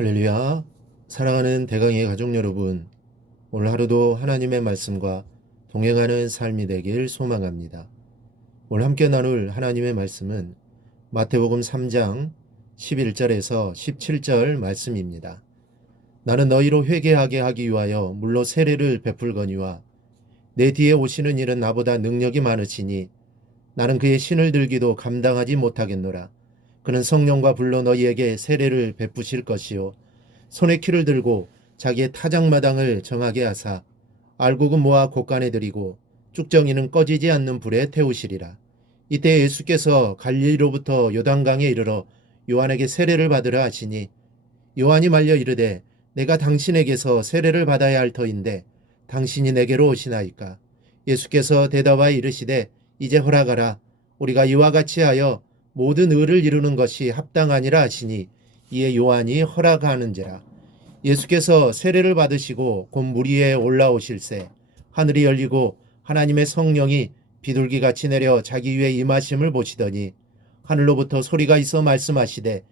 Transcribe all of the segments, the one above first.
할렐루야. 사랑하는 대강의 가족 여러분, 오늘 하루도 하나님의 말씀과 동행하는 삶이 되길 소망합니다. 오늘 함께 나눌 하나님의 말씀은 마태복음 3장 11절에서 17절 말씀입니다. 나는 너희로 회개하게 하기 위하여 물로 세례를 베풀거니와 내 뒤에 오시는 이는 나보다 능력이 많으시니 나는 그의 신을 들기도 감당하지 못하겠노라. 그는 성령과 불로 너희에게 세례를 베푸실 것이요 손에 키를 들고 자기의 타작마당을 정하게 하사 알곡은 모아 곳간에 들이고 쭉정이는 꺼지지 않는 불에 태우시리라. 이때 예수께서 갈릴리로부터 요단강에 이르러 요한에게 세례를 받으라 하시니 요한이 말려 이르되 내가 당신에게서 세례를 받아야 할 터인데 당신이 내게로 오시나이까. 예수께서 대답하여 이르시되 이제 허락하라. 우리가 이와 같이 하여 모든 의를 이루는 것이 합당하니라 하시니 이에 요한이 허락하는지라. 예수께서 세례를 받으시고 곧 물 위에 올라오실새 하늘이 열리고 하나님의 성령이 비둘기같이 내려 자기 위에 임하심을 보시더니 하늘로부터 소리가 있어 말씀하시되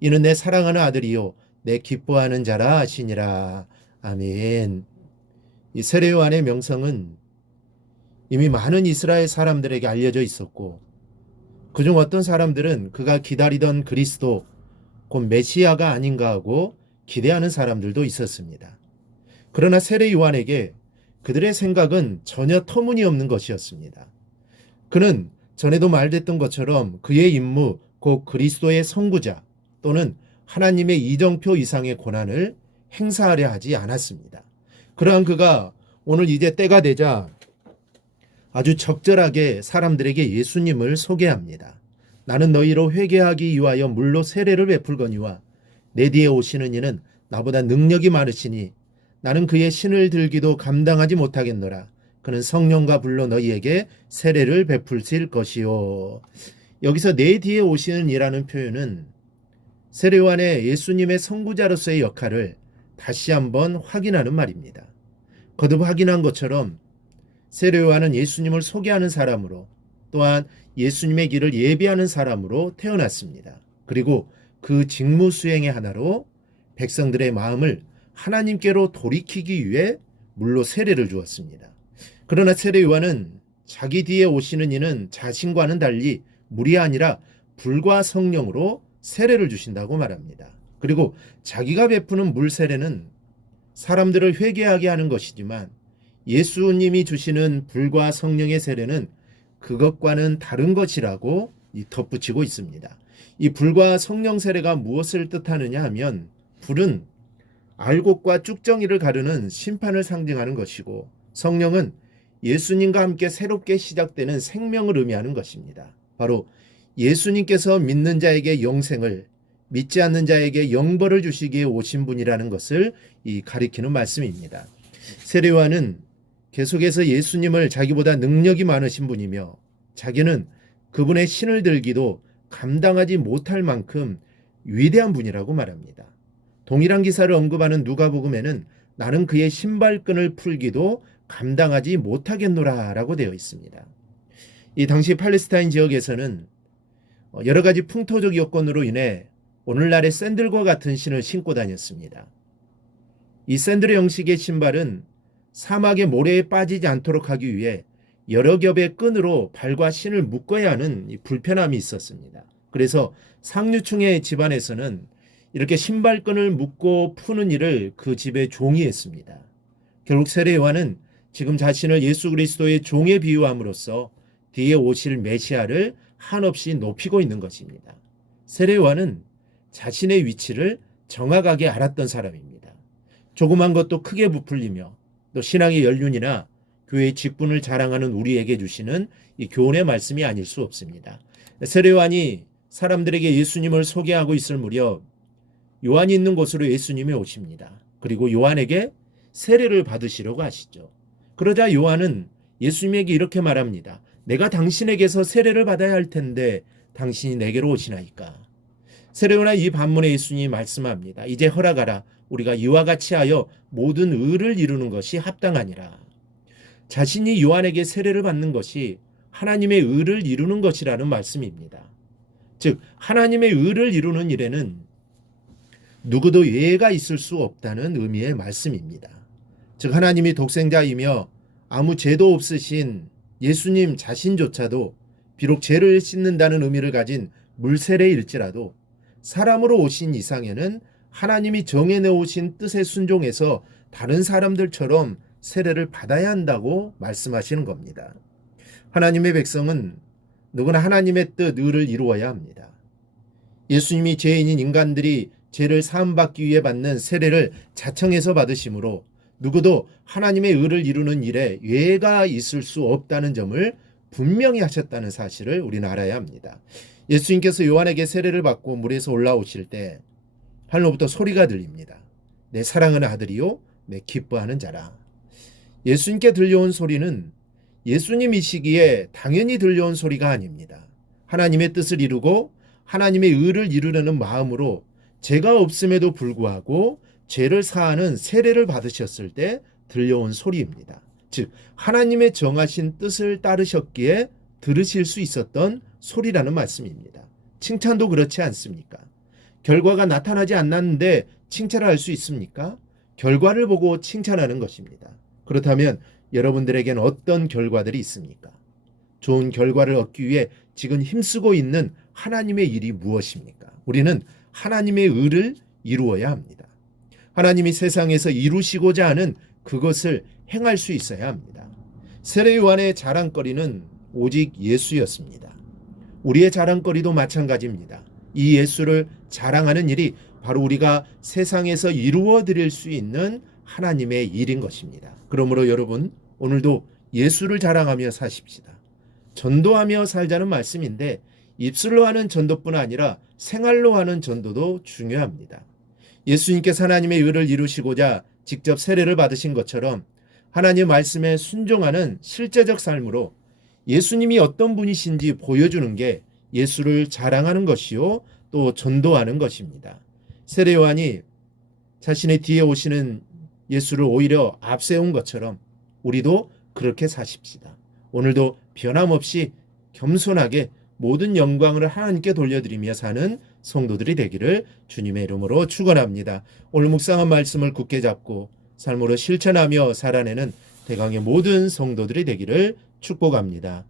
이는 내 사랑하는 아들이요 내 기뻐하는 자라 하시니라. 아멘. 이 세례 요한의 명성은 이미 많은 이스라엘 사람들에게 알려져 있었고 그중 어떤 사람들은 그가 기다리던 그리스도 곧 메시아가 아닌가 하고 기대하는 사람들도 있었습니다. 그러나 세례 요한에게 그들의 생각은 전혀 터무니없는 것이었습니다. 그는 전에도 말했던 것처럼 그의 임무 곧 그리스도의 선구자 또는 하나님의 이정표 이상의 권한을 행사하려 하지 않았습니다. 그러한 그가 오늘 이제 때가 되자 아주 적절하게 사람들에게 예수님을 소개합니다. 나는 너희로 회개하기 위하여 물로 세례를 베풀거니와 내 뒤에 오시는 이는 나보다 능력이 많으시니 나는 그의 신을 들기도 감당하지 못하겠노라. 그는 성령과 불로 너희에게 세례를 베풀실 것이요. 여기서 내 뒤에 오시는 이라는 표현은 세례 요한의 예수님의 선구자로서의 역할을 다시 한번 확인하는 말입니다. 거듭 확인한 것처럼 세례 요한은 예수님을 소개하는 사람으로 또한 예수님의 길을 예비하는 사람으로 태어났습니다. 그리고 그 직무 수행의 하나로 백성들의 마음을 하나님께로 돌이키기 위해 물로 세례를 주었습니다. 그러나 세례 요한은 자기 뒤에 오시는 이는 자신과는 달리 물이 아니라 불과 성령으로 세례를 주신다고 말합니다. 그리고 자기가 베푸는 물 세례는 사람들을 회개하게 하는 것이지만 예수님이 주시는 불과 성령의 세례는 그것과는 다른 것이라고 덧붙이고 있습니다. 이 불과 성령 세례가 무엇을 뜻하느냐 하면 불은 알곡과 쭉정이를 가르는 심판을 상징하는 것이고 성령은 예수님과 함께 새롭게 시작되는 생명을 의미하는 것입니다. 바로 예수님께서 믿는 자에게 영생을 믿지 않는 자에게 영벌을 주시기에 오신 분이라는 것을 가리키는 말씀입니다. 세례 요한은 계속해서 예수님을 자기보다 능력이 많으신 분이며 자기는 그분의 신을 들기도 감당하지 못할 만큼 위대한 분이라고 말합니다. 동일한 기사를 언급하는 누가복음에는 나는 그의 신발끈을 풀기도 감당하지 못하겠노라 라고 되어 있습니다. 이 당시 팔레스타인 지역에서는 여러 가지 풍토적 여건으로 인해 오늘날의 샌들과 같은 신을 신고 다녔습니다. 이 샌들 형식의 신발은 사막의 모래에 빠지지 않도록 하기 위해 여러 겹의 끈으로 발과 신을 묶어야 하는 불편함이 있었습니다. 그래서 상류층의 집안에서는 이렇게 신발끈을 묶고 푸는 일을 그 집의 종이 했습니다. 결국 세례 요한은 지금 자신을 예수 그리스도의 종에 비유함으로써 뒤에 오실 메시아를 한없이 높이고 있는 것입니다. 세례 요한은 자신의 위치를 정확하게 알았던 사람입니다. 조그만 것도 크게 부풀리며 또 신앙의 연륜이나 교회의 직분을 자랑하는 우리에게 주시는 이 교훈의 말씀이 아닐 수 없습니다. 세례 요한이 사람들에게 예수님을 소개하고 있을 무렵 요한이 있는 곳으로 예수님이 오십니다. 그리고 요한에게 세례를 받으시려고 하시죠. 그러자 요한은 예수님에게 이렇게 말합니다. 내가 당신에게서 세례를 받아야 할 텐데 당신이 내게로 오시나이까. 세례 요한의 이 반문에 예수님이 말씀합니다. 이제 허락하라. 우리가 이와 같이 하여 모든 의를 이루는 것이 합당하니라. 자신이 요한에게 세례를 받는 것이 하나님의 의를 이루는 것이라는 말씀입니다. 즉 하나님의 의를 이루는 일에는 누구도 예외가 있을 수 없다는 의미의 말씀입니다. 즉 하나님이 독생자이며 아무 죄도 없으신 예수님 자신조차도 비록 죄를 씻는다는 의미를 가진 물세례일지라도 사람으로 오신 이상에는 하나님이 정해놓으신 뜻에 순종해서 다른 사람들처럼 세례를 받아야 한다고 말씀하시는 겁니다. 하나님의 백성은 누구나 하나님의 뜻, 의를 이루어야 합니다. 예수님이 죄인인 인간들이 죄를 사함받기 위해 받는 세례를 자청해서 받으심으로 누구도 하나님의 의를 이루는 일에 예외가 있을 수 없다는 점을 분명히 하셨다는 사실을 우리는 알아야 합니다. 예수님께서 요한에게 세례를 받고 물에서 올라오실 때 하늘로부터 소리가 들립니다. 내 사랑하는 아들이요 내 기뻐하는 자라. 예수님께 들려온 소리는 예수님이시기에 당연히 들려온 소리가 아닙니다. 하나님의 뜻을 이루고 하나님의 의를 이루려는 마음으로 죄가 없음에도 불구하고 죄를 사하는 세례를 받으셨을 때 들려온 소리입니다. 즉 하나님의 정하신 뜻을 따르셨기에 들으실 수 있었던 소리라는 말씀입니다. 칭찬도 그렇지 않습니까? 결과가 나타나지 않았는데 칭찬을 할 수 있습니까? 결과를 보고 칭찬하는 것입니다. 그렇다면 여러분들에겐 어떤 결과들이 있습니까? 좋은 결과를 얻기 위해 지금 힘쓰고 있는 하나님의 일이 무엇입니까? 우리는 하나님의 의를 이루어야 합니다. 하나님이 세상에서 이루시고자 하는 그것을 행할 수 있어야 합니다. 세례 요한의 자랑거리는 오직 예수였습니다. 우리의 자랑거리도 마찬가지입니다. 이 예수를 자랑하는 일이 바로 우리가 세상에서 이루어 드릴 수 있는 하나님의 일인 것입니다. 그러므로 여러분 오늘도 예수를 자랑하며 사십시다. 전도하며 살자는 말씀인데 입술로 하는 전도뿐 아니라 생활로 하는 전도도 중요합니다. 예수님께서 하나님의 의를 이루시고자 직접 세례를 받으신 것처럼 하나님 말씀에 순종하는 실제적 삶으로 예수님이 어떤 분이신지 보여주는 게 예수를 자랑하는 것이요 또 전도하는 것입니다. 세례 요한이 자신의 뒤에 오시는 예수를 오히려 앞세운 것처럼 우리도 그렇게 사십시다. 오늘도 변함없이 겸손하게 모든 영광을 하나님께 돌려드리며 사는 성도들이 되기를 주님의 이름으로 축원합니다. 오늘 묵상한 말씀을 굳게 잡고 삶으로 실천하며 살아내는 대강의 모든 성도들이 되기를 축복합니다.